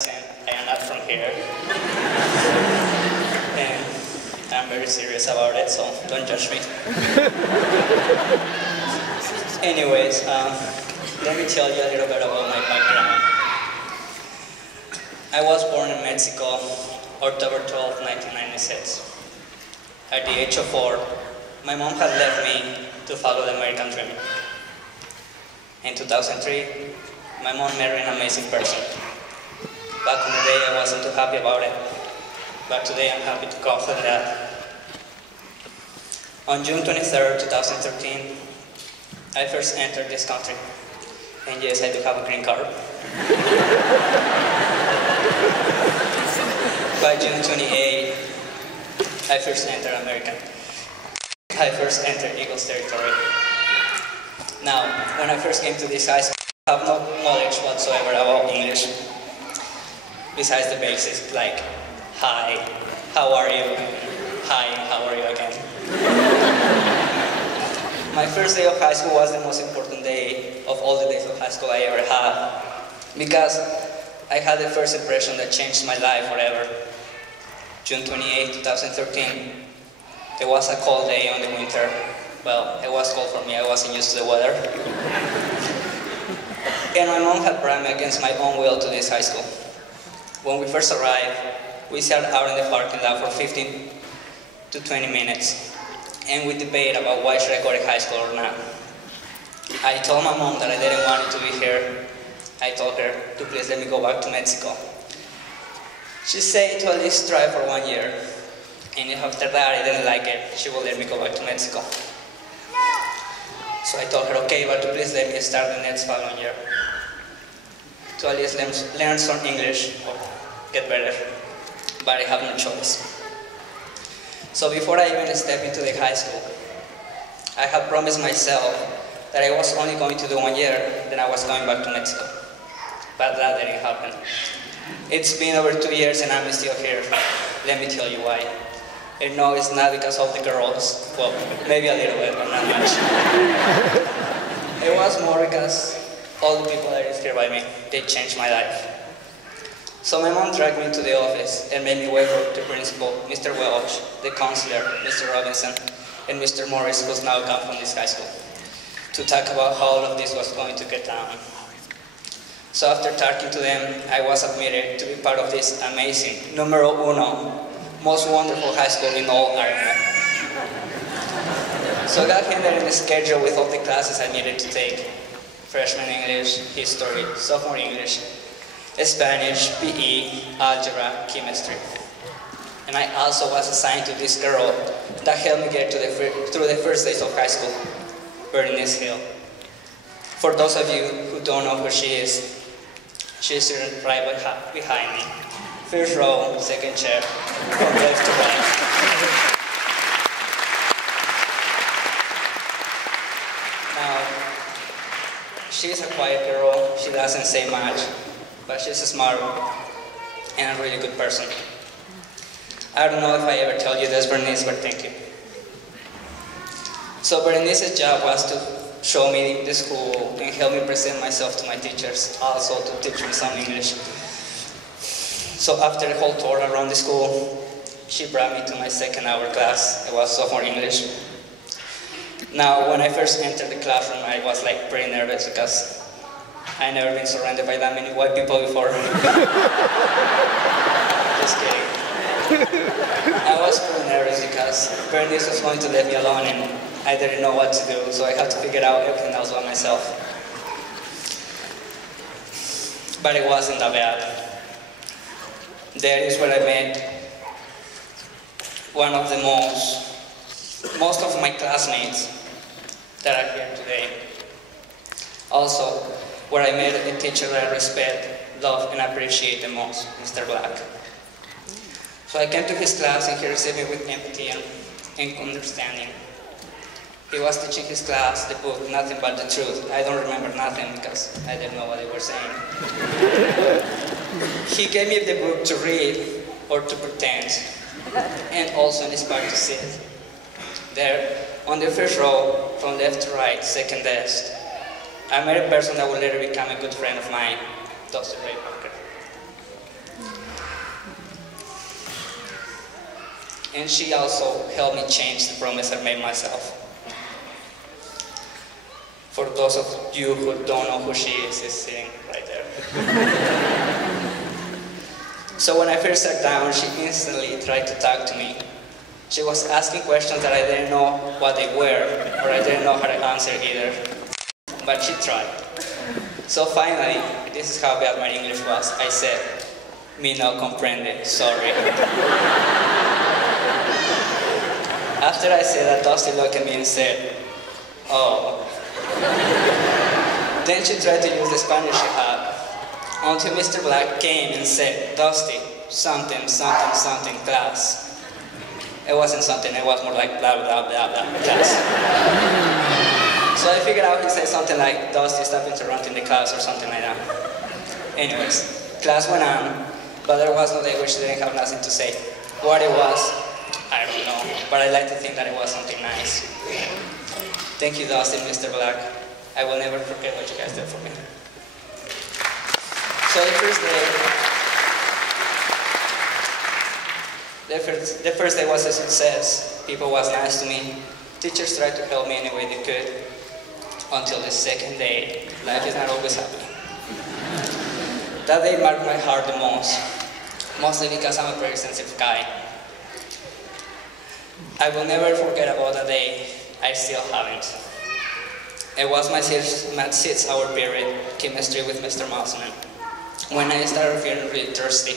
I am not from here. And I'm very serious about it, so don't judge me. Anyways, let me tell you a little bit about my background. I was born in Mexico, October 12, 1996. At the age of 4, my mom had left me to follow the American dream. In 2003, my mom married an amazing person. Back in the day, I wasn't too happy about it, but today I'm happy to confirm that. On June 23rd, 2013, I first entered this country, and yes, I do have a green card. By June 28, I first entered American. I first entered Eagles territory. Now, when I first came to this high school, I have no knowledge whatsoever about English, besides the basics like, hi, how are you? Hi, how are you again? My first day of high school was the most important day of all the days of high school I ever had, because I had the first impression that changed my life forever. June 28, 2013, it was a cold day on the winter. Well, it was cold for me, I wasn't used to the weather. And my mom had brought me against my own will to this high school. When we first arrived, we sat out in the parking lot for 15 to 20 minutes, and we debated about why should I go to high school or not. I told my mom that I didn't want to be here. I told her to please let me go back to Mexico. She said to at least try for 1 year, and if after that I didn't like it, she will let me go back to Mexico. So I told her, okay, but to please let me start the next following year, to at least learn some English or get better, but I have no choice. So before I even stepped into the high school, I had promised myself that I was only going to do 1 year, then I was going back to Mexico. But that didn't happen. It's been over 2 years and I'm still here. Let me tell you why. And no, it's not because of the girls. Well, maybe a little bit, but not much. It was more because all the people that are here by me, they changed my life. So my mom dragged me to the office and made me wait for the principal, Mr. Welch, the counselor, Mr. Robinson, and Mr. Morris, who's now gone from this high school, to talk about how all of this was going to get down. So after talking to them, I was admitted to be part of this amazing, numero uno, most wonderful high school in all Ireland. So I got handed in a schedule with all the classes I needed to take: freshman English, history, sophomore English, Spanish, PE, algebra, chemistry. And I also was assigned to this girl that helped me get through the first days of high school, Bernice Hill. For those of you who don't know who she is, she's sitting right behind me. First row, second chair, from left to right. Now, she's a quiet girl, she doesn't say much, but she's smart and a really good person. I don't know if I ever told you this, Bernice, but thank you. So Bernice's job was to show me the school and help me present myself to my teachers, also to teach me some English. So after the whole tour around the school, she brought me to my second hour class. It was sophomore English. Now, when I first entered the classroom, I was like pretty nervous because I never been surrounded by that many white people before. Just kidding. I was pretty nervous because Bernice was going to leave me alone and I didn't know what to do, so I had to figure out everything else by myself. But it wasn't that bad. There is where I met one of the most of my classmates that are here today. Also, where I met a teacher that I respect, love, and appreciate the most, Mr. Black. So I came to his class and he received me with empathy and understanding. He was teaching his class the book, Nothing But the Truth. I don't remember nothing because I didn't know what they were saying. He gave me the book to read or to pretend, and also inspired to sit. There, on the first row, from left to right, second desk, I met a person that would later become a good friend of mine, Dr. Ray Parker. And she also helped me change the promise I made myself. For those of you who don't know who she is sitting right there. So when I first sat down, she instantly tried to talk to me. She was asking questions that I didn't know what they were, or I didn't know how to answer either. But she tried. So finally, this is how bad my English was. I said, "Mi no comprende, sorry." After I said that, Dusty looked at me and said, "Oh." Then she tried to use the Spanish she had, until Mr. Black came and said, "Dusty, something, something, something, class." It wasn't something, it was more like blah, blah, blah, blah, class. So I figured out he said something like, "Dusty, stop interrupting the class," or something like that. Anyways, class went on, but there was no day where she didn't have nothing to say. What it was, I don't know, but I like to think that it was something nice. Thank you, Dusty and Mr. Black. I will never forget what you guys did for me. So the first day was a success. People was nice to me. Teachers tried to help me any way they could. Until the second day, life is not always happy. That day marked my heart the most, mostly because I'm a very sensitive guy. I will never forget about that day. I still haven't. It was my 6-hour period, chemistry with Mr. Mosman, when I started feeling really thirsty.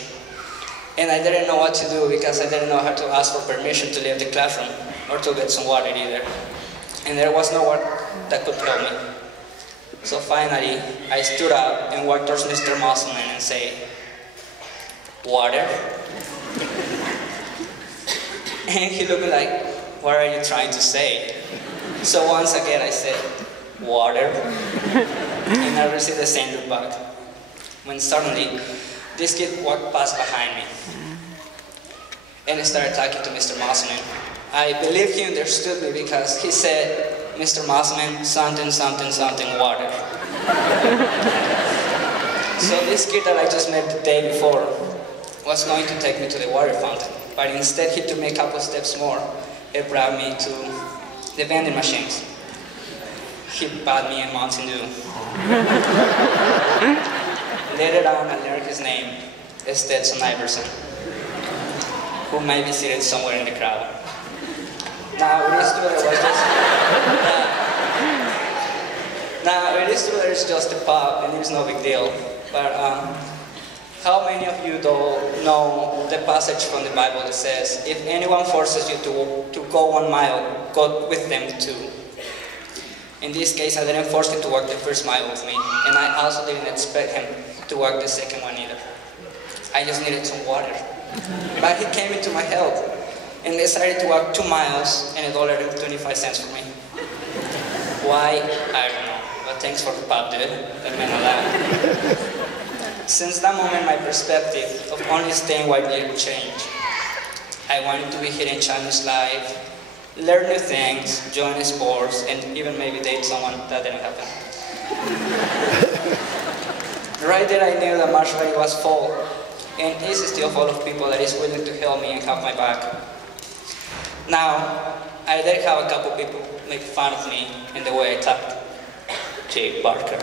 And I didn't know what to do because I didn't know how to ask for permission to leave the classroom or to get some water either. And there was no one that could help me. So finally, I stood up and walked towards Mr. Mosman and said, "Water?" And he looked like, "What are you trying to say?" So once again I said, "Water?" And I received the same look back. When suddenly, this kid walked past behind me and he started talking to Mr. Mosman. I believe he understood me because he said, "Mr. Mosman, something, something, something, water." So this kid that I just met the day before was going to take me to the water fountain, but instead he took me a couple steps more. It brought me to the vending machines. He bought me a Mountain Dew. Later on, I learned his name, Stetson Iverson, who might be seated somewhere in the crowd. Now, it is true that it was just... Now, it is true that it's just a pub, and it's no big deal. But how many of you, though, know the passage from the Bible that says, "If anyone forces you to go 1 mile, go with them 2. In this case, I didn't force him to walk the first mile with me, and I also didn't expect him to walk the second one either. I just needed some water. But he came into my help and decided to walk 2 miles and $1.25 for me. Why? I don't know. But thanks for the pub, dude. That meant a lot. Since that moment, my perspective of only staying white did change. I wanted to be here in Chinese life, learn new things, join sports, and even maybe date someone. That didn't happen. Right there I knew that Marsh Valley was full, and is still full of people that is willing to help me and have my back. Now, I did have a couple people make fun of me and the way I talked. Jake Barker.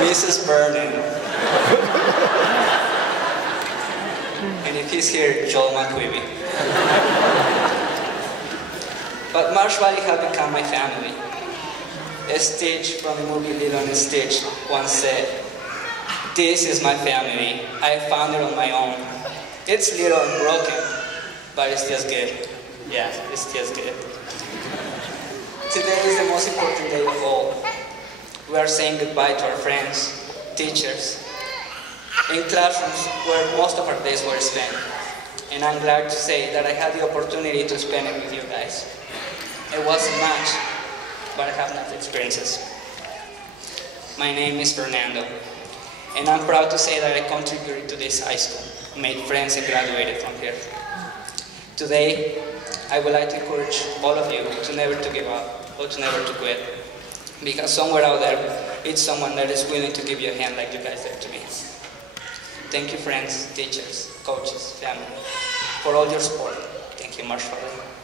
Mrs. Vernon. And if he's here, Joel McQueeby. But Marsh Valley has become my family. Stitch from the movie Lilo and Stitch once said, "This is my family. I found it on my own. It's little and broken, but it's just good." Yeah, it's just good. Today is the most important day of all. We are saying goodbye to our friends, teachers, in classrooms where most of our days were spent. And I'm glad to say that I had the opportunity to spend it with you guys. It wasn't much, but I have enough experiences. My name is Fernando, and I'm proud to say that I contributed to this high school, made friends and graduated from here. Today, I would like to encourage all of you to never to give up or to never to quit, because somewhere out there, it's someone that is willing to give you a hand like you guys did to me. thank you friends, teachers, coaches, family, for all your support. Thank you much for that.